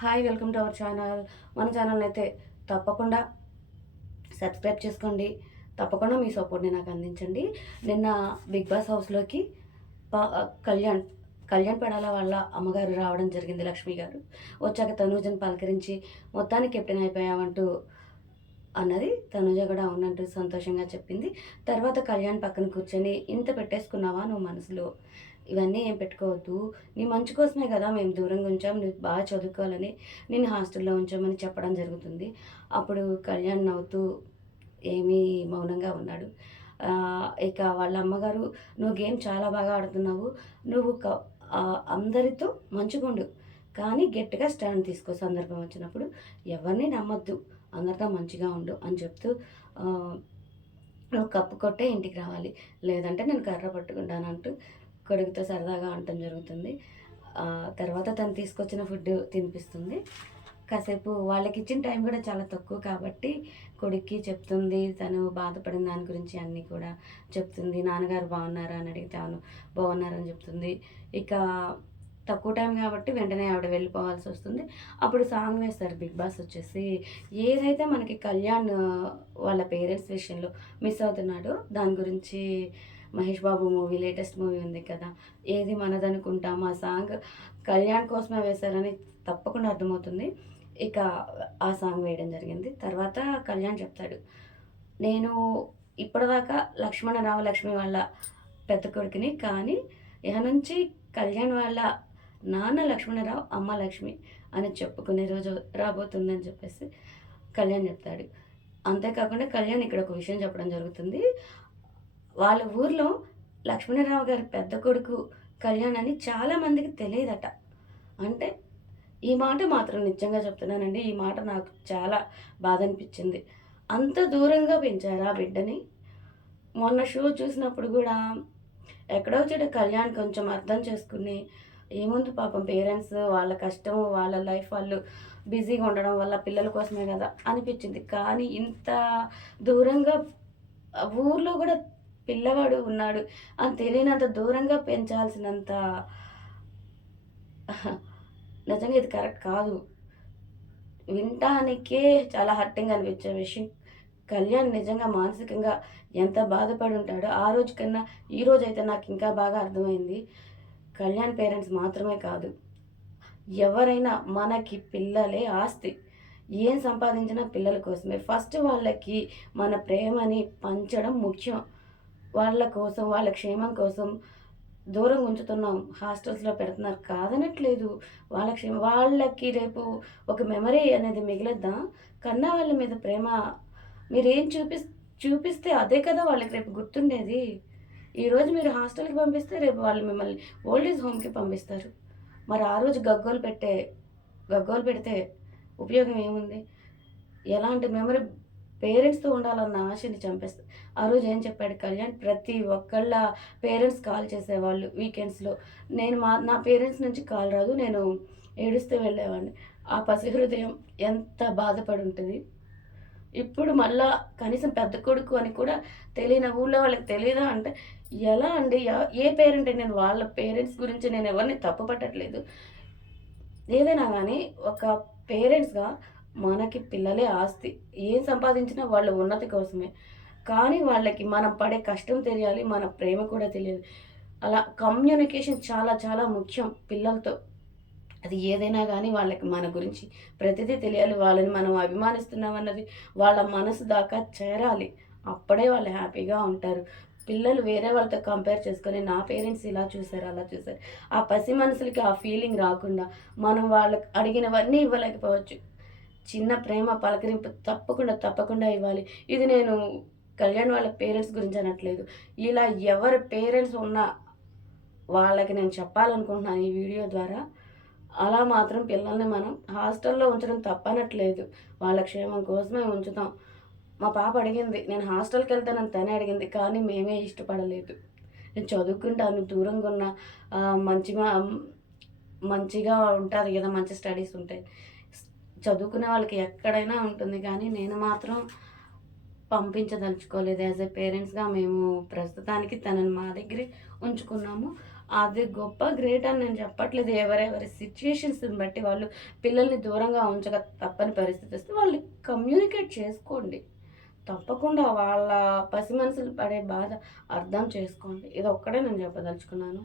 Hi, welcome to our channel. మన ఛానల్ని అయితే తప్పకుండా సబ్స్క్రైబ్ చేసుకోండి. తప్పకుండా మీ సపోర్ట్ని నాకు అందించండి. నిన్న బిగ్ బాస్ హౌస్లోకి కళ్యాణ్ కళ్యాణ్ పడాల వాళ్ళ అమ్మగారు రావడం జరిగింది, లక్ష్మి గారు. వచ్చాక తనూజని పలకరించి మొత్తానికి కెప్టెన్ అయిపోయామంటూ అన్నది. తనూజ కూడా అవునంటూ సంతోషంగా చెప్పింది. తర్వాత కళ్యాణ్ పక్కన కూర్చొని, ఇంత పెట్టేసుకున్నావా నువ్వు మనసులో, ఇవన్నీ ఏం పెట్టుకోవద్దు, నీ మంచి కోసమే కదా మేము దూరంగా ఉంచాం, నువ్వు బాగా చదువుకోవాలని నేను హాస్టల్లో ఉంచామని చెప్పడం జరుగుతుంది. అప్పుడు కళ్యాణ్ నవ్వుతూ ఏమీ మౌనంగా ఉన్నాడు. ఇక వాళ్ళ అమ్మగారు, నువ్వు గేమ్ చాలా బాగా ఆడుతున్నావు, నువ్వు అందరితో మంచిగుండు, కానీ గట్టిగా స్టాండ్ తీసుకో, సందర్భం వచ్చినప్పుడు ఎవరిని నమ్మొద్దు, అందరితో మంచిగా ఉండు అని చెప్తూ నువ్వు కప్పు కొట్టే ఇంటికి రావాలి, లేదంటే నేను కర్ర పట్టుకుంటానంటూ కొడుకుతో సరదాగా అనటం జరుగుతుంది. తర్వాత తను తీసుకొచ్చిన ఫుడ్ తినిపిస్తుంది. కాసేపు వాళ్ళకిచ్చిన టైం కూడా చాలా తక్కువ కాబట్టి కొడుక్కి చెప్తుంది, తను బాధపడిన దాని గురించి అన్నీ కూడా చెప్తుంది. నాన్నగారు బాగున్నారా అని అడిగితే అవును బాగున్నారని చెప్తుంది. ఇక తక్కువ టైం కాబట్టి వెంటనే ఆవిడ వెళ్ళిపోవాల్సి వస్తుంది. అప్పుడు సాంగ్ వేస్తారు బిగ్ బాస్ వచ్చేసి. ఏదైతే మనకి కళ్యాణ్ వాళ్ళ పేరెంట్స్ విషయంలో మిస్ అవుతున్నాడో దాని గురించి Mahesh Babu movie, latest movie ఉంది కదా, ఏది మనదనుకుంటాం, ఆ సాంగ్ కళ్యాణ్ కోసమే వేశారని తప్పకుండా అర్థమవుతుంది. ఇక ఆ సాంగ్ వేయడం జరిగింది. తర్వాత కళ్యాణ్ చెప్తాడు, నేను ఇప్పటిదాకా లక్ష్మణరావు లక్ష్మి వాళ్ళ పెద్ద కొడుకుని, కానీ ఇక నుంచి కళ్యాణ్ వాళ్ళ నాన్న లక్ష్మణరావు, అమ్మ లక్ష్మి అని చెప్పుకునే రోజు రాబోతుందని చెప్పేసి కళ్యాణ్ చెప్తాడు. అంతేకాకుండా కళ్యాణ్ ఇక్కడ ఒక విషయం చెప్పడం జరుగుతుంది. వాళ్ళ ఊర్లో లక్ష్మణరావు గారి పెద్ద కొడుకు కళ్యాణ్ అని చాలామందికి తెలియదట. అంటే ఈ మాట మాత్రం నిజంగా చెప్తున్నానండి, ఈ మాట నాకు చాలా బాధ అనిపించింది. అంత దూరంగా పెంచారు ఆ బిడ్డని. మొన్న షో చూసినప్పుడు కూడా ఎక్కడో చోట కళ్యాణ్ కొంచెం అర్థం చేసుకుని, ఏముంది పాపం పేరెంట్స్ వాళ్ళ కష్టం, వాళ్ళ లైఫ్ వాళ్ళు బిజీగా ఉండడం వల్ల పిల్లల కోసమే కదా అనిపించింది. కానీ ఇంత దూరంగా ఊర్లో కూడా పిల్లవాడు ఉన్నాడు అని తెలియనంత దూరంగా పెంచాల్సినంత నిజంగా ఇది కరెక్ట్ కాదు. వినటానికే చాలా హర్టింగ్ అనిపించే విషయం. కళ్యాణ్ నిజంగా మానసికంగా ఎంత బాధపడి ఉంటాడో ఆ రోజు కన్నా ఈ రోజు అయితే నాకు ఇంకా బాగా అర్థమైంది. కళ్యాణ్ పేరెంట్స్ మాత్రమే కాదు, ఎవరైనా మనకి పిల్లలే ఆస్తి. ఏం సంపాదించినా పిల్లల కోసమే. ఫస్ట్ వాళ్ళకి మన ప్రేమని పంచడం ముఖ్యం. వాళ్ళ కోసం, వాళ్ళ క్షేమం కోసం దూరంగా ఉంచుతున్నాం, హాస్టల్స్లో పెడుతున్నారు కాదనట్లేదు. వాళ్ళకి రేపు ఒక మెమరీ అనేది మిగిలిద్దా? కన్నా వాళ్ళ మీద ప్రేమ మీరేం చూపిస్తే అదే కదా వాళ్ళకి రేపు గుర్తుండేది. ఈరోజు మీరు హాస్టల్కి పంపిస్తే రేపు వాళ్ళు మిమ్మల్ని ఓల్డ్ ఏజ్ హోమ్కి పంపిస్తారు. మరి ఆ రోజు గగ్గోలు పెడితే ఉపయోగం ఏముంది? ఎలాంటి మెమరీ పేరెంట్స్తో ఉండాలన్న ఆశని చంపేస్తుంది. ఆ రోజు ఏం చెప్పాడు కళ్యాణ్, ప్రతి ఒక్కళ్ళ పేరెంట్స్ కాల్ చేసేవాళ్ళు వీకెండ్స్లో. నా పేరెంట్స్ నుంచి కాల్ రాదు, నేను ఏడుస్తూ వెళ్ళేవాడిని. ఆ పసి హృదయం ఎంత బాధపడి ఉంటుంది. ఇప్పుడు మళ్ళా కనీసం పెద్ద కొడుకు అని కూడా తెలియని ఊళ్ళో వాళ్ళకి తెలియదా అంటే ఎలా అండి? ఏ పేరెంట్? నేను వాళ్ళ పేరెంట్స్ గురించి నేను ఎవరిని తప్పు పట్టట్లేదు. ఏదైనా కానీ ఒక పేరెంట్స్గా మనకి పిల్లలే ఆస్తి. ఏం సంపాదించినా వాళ్ళ ఉన్నతి కోసమే. కానీ వాళ్ళకి మనం పడే కష్టం తెలియాలి, మన ప్రేమ కూడా తెలియాలి. అలా కమ్యూనికేషన్ చాలా చాలా ముఖ్యం పిల్లలతో. అది ఏదైనా గానీ వాళ్ళకి మన గురించి ప్రతిదీ తెలియాలి. వాళ్ళని మనం అభిమానిస్తున్నామన్నది వాళ్ళ మనసు దాకా చేరాలి. అప్పుడే వాళ్ళు హ్యాపీగా ఉంటారు. పిల్లలు వేరే వాళ్ళతో కంపేర్ చేసుకొని నా పేరెంట్స్ ఇలా చూసారు, అలా చూసారు, ఆ పసి మనసులకి ఆ ఫీలింగ్ రాకుండా మనం వాళ్ళకి అడిగినవన్నీ ఇవ్వలేకపోవచ్చు. చిన్న ప్రేమ, పలకరింపు తప్పకుండా ఇవ్వాలి. ఇది నేను కళ్యాణ్ వాళ్ళ పేరెంట్స్ గురించి అనట్లేదు. ఇలా ఎవరి పేరెంట్స్ ఉన్నా వాళ్ళకి నేను చెప్పాలనుకుంటున్నాను ఈ వీడియో ద్వారా. అలా మాత్రం పిల్లల్ని మనం హాస్టల్లో ఉంచడం తప్పనట్లేదు. వాళ్ళ క్షేమం కోసమే ఉంచుతాం. మా పాప అడిగింది, నేను హాస్టల్‌కి వెళ్తానని తనే అడిగింది. కానీ మేమే ఇష్టపడలేదు. నేను చదువుకుంటాను, దూరంగా ఉన్న మంచిగా మంచిగా ఉంటది కదా, మంచి స్టడీస్ ఉంటాయి. చదువుకునే వాళ్ళకి ఎక్కడైనా ఉంటుంది. కానీ నేను మాత్రం పంపించదలుచుకోలేదు. యాజ్ ఎ పేరెంట్స్‌గా మేము ప్రస్తుతానికి తనని మా దగ్గరే ఉంచుకున్నాము. అది గొప్ప, గ్రేట్ అని నేను చెప్పట్లేదు. ఎవరెవరి సిట్యుయేషన్స్‌ని బట్టి వాళ్ళు పిల్లల్ని దూరంగా ఉంచక తప్పని పరిస్థితి వస్తే వాళ్ళు కమ్యూనికేట్ చేసుకోండి. తప్పకుండా వాళ్ళ పసి మనసులు పడే బాధ అర్థం చేసుకోండి. ఇదొక్కటే నేను చెప్పదలుచుకున్నాను.